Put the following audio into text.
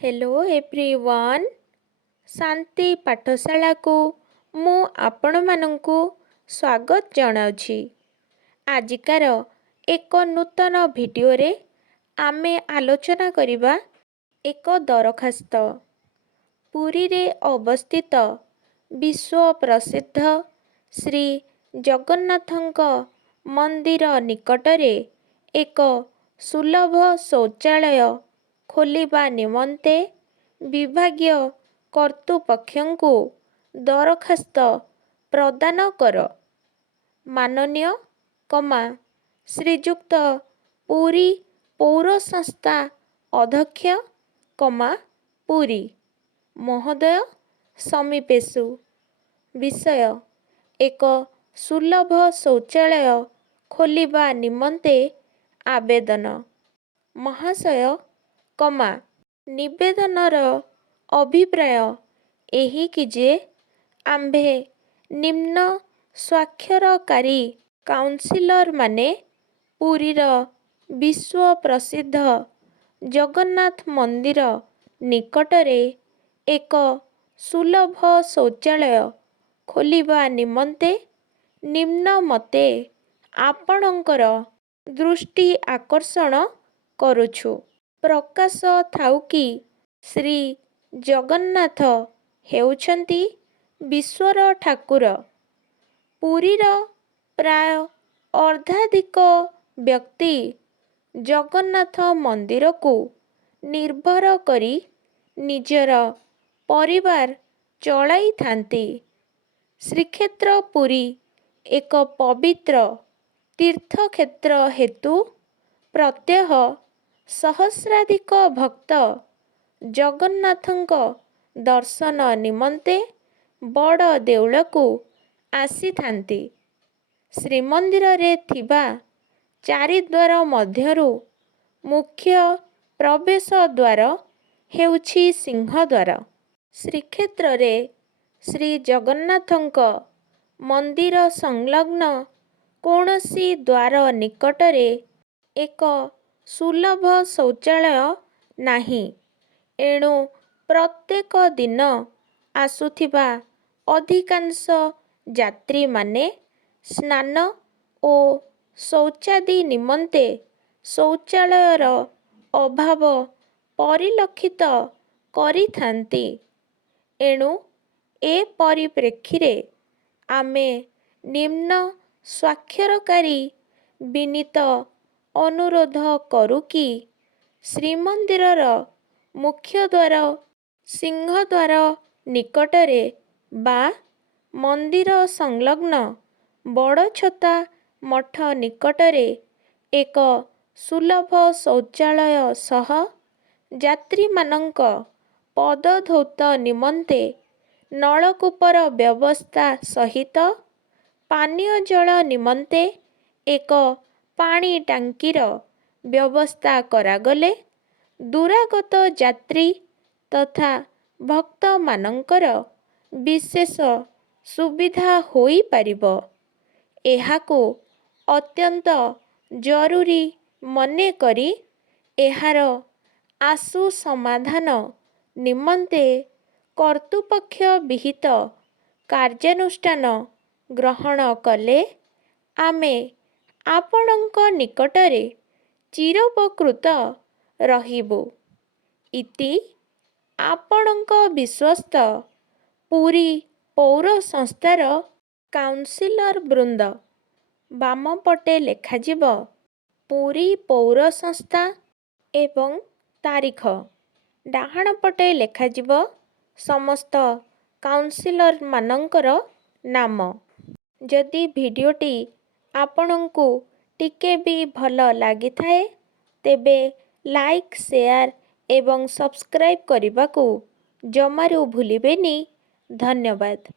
Hello everyone शांति पाठशाला को मु आपण मानंकु स्वागत जनाउछि। आजिकार एक नूतन वीडियो रे आमे आलोचना करिबा एक दरखास्त। पुरी रे अवस्थित विश्व प्रसिद्ध श्री जगन्नाथଙ୍କ मंदिर निकटरे एक सुलभ शौचालय खोलिबा निमंते विभागीय कर्तृपक्षଙ୍କୁ दरखास्त प्रदान कर। माननीय श्रीयुक्त पुरी पौर संस्था अध्यक्ष पुरी महोदय समीपेषु विषय एक सुलभ शौचालय खोलिबा निमंते आवेदन महाशय निवेदनर अभिप्राय एही कि जे आम्भे निम्न स्वाक्षरकारी काउंसिलर माने पुरीर विश्व प्रसिद्ध जगन्नाथ मंदिर निकटरे एक सुलभ शौचालय खोलिबा निमंते निम्न मते आपणकर दृष्टि आकर्षण करुछु। प्रकाश थाउकी श्री जगन्नाथ हेउछंती विश्वर ठाकुर। पुरीर प्राय अर्धाधिक व्यक्ति जगन्नाथ मंदिर को निर्भर करी निजर परिवार चलाई थांती। श्रीक्षेत्र पुरी एक पवित्र तीर्थक्षेत्र हेतु प्रत्यह सहस्राधिक भक्त जगन्नाथଙ୍କ दर्शन निमंते बड़ देउल को आसी थांती। श्रीमंदिर रे थिबा चारि द्वार मध्यरु मुख्य प्रवेश द्वार हेउछि सिंह द्वार। श्रीक्षेत्र रे श्री जगन्नाथଙ୍କ मंदिर संलग्न कौनसी द्वार निकटरे एक सुलभ शौचालय नाही। एणु प्रत्येक दिन आसुथिबा अधिकांश यात्री माने स्नान ओ शौचादि निमंते शौचालयर अभाव परिलक्षित करिथांती। एणु ए परिप्रेक्षी आमे निम्न स्वाक्षरकारी विनीत अनुरोध करू कि श्रीमंदिरर मुख्य द्वार सिंहद्वार निकटरे बा मंदिर संलग्न बड़छता मठ निकटरे एक सुलभ शौचालय सह यात्री मानंक पदधौत निमंते नलकूपर व्यवस्था सहित पानीय जल निमंते एक पानी टांकीर व्यवस्था करागले दूरागत यात्री तथा भक्त मानंकर विशेष सुविधा होई परिबो। एहाको अत्यंत जरूरी मने करी एहार आशु समाधान निमंते कर्तृपक्ष विहित कार्यानुष्ठान ग्रहण कले आमे आपणଙ୍କ निकटरे चिरोपकृत रहिबो। इति आपणଙ୍କ विश्वस्त पुरी पौर संस्थार काउंसिलर वृंद। बाम पटे लेखाजिब पुरी पौर संस्था एवं तारीख। डाहाण पटे लेखाजिब समस्त काउंसिलर मानंकर नाम। जदि भिडियोटी आपणଙ୍କୁ टिके भी भल लागि थाए तेबे लाइक शेयर एवं सब्सक्राइब करने को जमारू भूलिबेनी। धन्यवाद।